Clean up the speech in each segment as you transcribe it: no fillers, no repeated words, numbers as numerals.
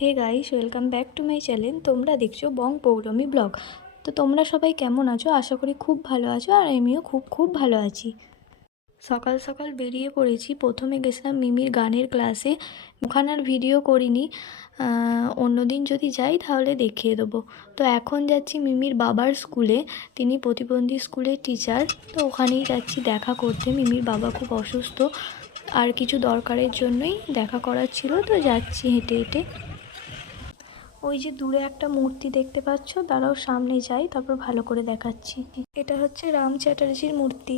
Hey guys, welcome back to my channel. তোমরা দেখছো বং Poulami blog. তো তোমরা সবাই কেমন আছো? আশা করি খুব ভালো আছো, আর আমিও খুব ভালো আছি। সকাল সকাল বেরিয়ে পড়েছি। প্রথমে গেছিলাম মিমির গানের ক্লাসে। ওখানে আর ভিডিও করিনি, অন্যদিন যদি যাই তাহলে দেখিয়ে দেবো। তো এখন যাচ্ছি মিমির বাবার স্কুলে। তিনি প্রতিবন্ধী স্কুলের টিচার। তো ওখানেই যাচ্ছি দেখা করতে। মিমির বাবা খুব অসুস্থ, আর কিছু দরকারের জন্যই দেখা করার ছিল। তো যাচ্ছি হেঁটে হেঁটে। ওই যে দূরে একটা মূর্তি দেখতে পাচ্ছ, দাঁড়াও সামনে যাই, তারপর ভালো করে দেখাচ্ছি। এটা হচ্ছে রাম চ্যাটার্জির মূর্তি।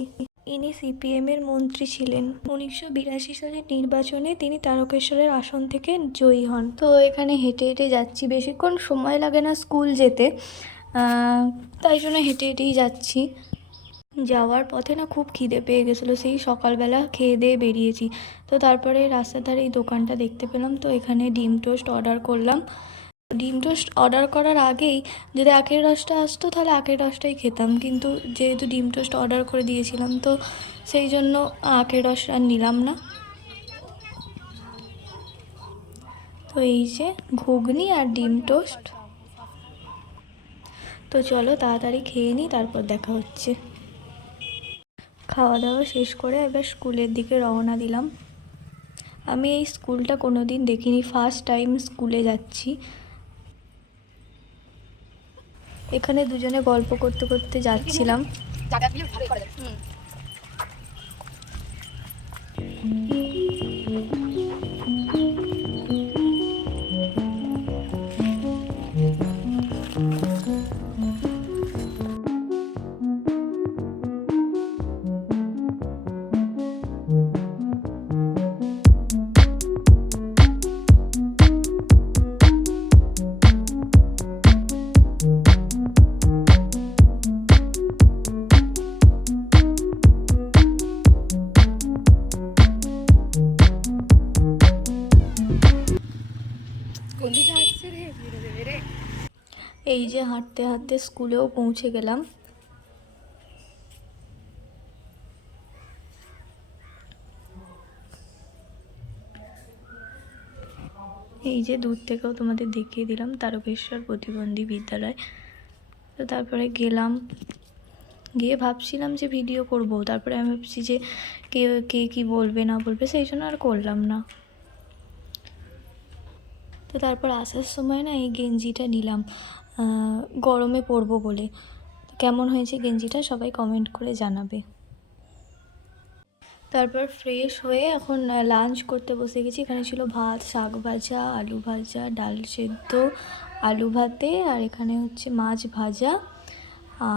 ইনি সিপিএমের মন্ত্রী ছিলেন। 1982 সালের নির্বাচনে তিনি তারকেশ্বরের আসন থেকে জয়ী হন। তো এখানে হেঁটে হেঁটে যাচ্ছি, বেশিক্ষণ সময় লাগে না স্কুল যেতে, তাই জন্য হেঁটে হেঁটেই যাচ্ছি। যাওয়ার পথে না খুব খিদে পেয়ে গেছিলো, সেই সকালবেলা খেয়ে দিয়ে বেরিয়েছি। তো তারপরে রাস্তার ধারে এই দোকানটা দেখতে পেলাম, তো এখানে ডিম টোস্ট অর্ডার করলাম। ডিম টোস্ট অর্ডার করার আগেই যদি আখের রসটা আসতো তাহলে আখের রসটাই খেতাম, কিন্তু যেহেতু ডিম টোস্ট অর্ডার করে দিয়েছিলাম তো সেই জন্য আখের রস আর নিলাম না। তো এই যে ঘুগনি আর ডিম টোস্ট। তো চলো তাড়াতাড়ি খেয়ে নিই, তারপর দেখা হচ্ছে। খাওয়া দাওয়া শেষ করে এবার স্কুলের দিকে রওনা দিলাম। আমি এই স্কুলটা কোনো দিন দেখিনি, ফার্স্ট টাইম স্কুলে যাচ্ছি। এখানে দুজনে গল্প করতে করতে যাচ্ছিলাম। এই যে হাঁটতে হাঁটতে স্কুলেও পৌঁছে গেলাম। এই যে দূর থেকেও তোমাদের দেখিয়ে দিলাম তারকেশ্বর প্রতিবন্ধী বিদ্যালয়। তো তারপরে গেলাম, গিয়ে ভাবছিলাম যে ভিডিও করব, তারপরে আমি ভাবছি যে কে কে কী বলবে না বলবে, সেই জন্য আর করলাম না। তো তারপর আসার সময় না এই গেঞ্জিটা নিলাম, গরমে পরবো বলে। কেমন হয়েছে গেঞ্জিটা সবাই কমেন্ট করে জানাবে। তারপর ফ্রেশ হয়ে এখন লাঞ্চ করতে বসে গেছি। এখানে ছিল ভাত, শাক ভাজা, আলু ভাজা, ডাল সেদ্ধ, আলু ভাতে, আর এখানে হচ্ছে মাছ ভাজা,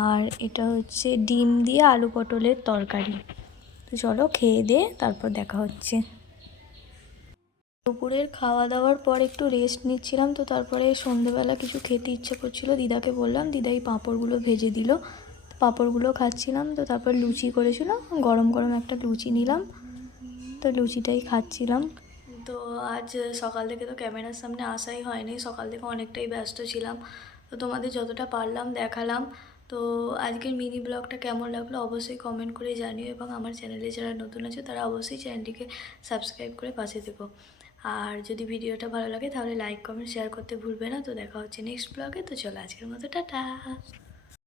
আর এটা হচ্ছে ডিম দিয়ে আলু পটলের তরকারি। তো চলো খেয়ে দিয়ে তারপর দেখা হচ্ছে। দুপুরের খাওয়া দাওয়ার পর একটু রেস্ট নিচ্ছিলাম। তো তারপরে সন্ধেবেলা কিছু খেতে ইচ্ছে করছিল, দিদাকে বললাম, দিদাই পাঁপড়গুলো ভেজে দিল। পাঁপড়গুলো খাচ্ছিলাম। তো তারপর লুচি করেছিল, গরম গরম একটা লুচি নিলাম, তো লুচিটাই খাচ্ছিলাম। তো আজ সকাল থেকে তো ক্যামেরার সামনে আসাই হয়নি, সকাল থেকে অনেকটাই ব্যস্ত ছিলাম। তো তোমাদের যতটা পারলাম দেখালাম। তো আজকের মিনি ব্লগটা কেমন লাগলো অবশ্যই কমেন্ট করে জানিও, এবং আমার চ্যানেলে যারা নতুন আছে তারা অবশ্যই চ্যানেলটিকে সাবস্ক্রাইব করে পাশে থেকো। আর যদি ভিডিওটা ভালো লাগে তাহলে লাইক কমেন্ট শেয়ার করতে ভুলবে না। তো দেখা হচ্ছে নেক্সট ব্লগে। তো চলো আজকের মতো টাটা।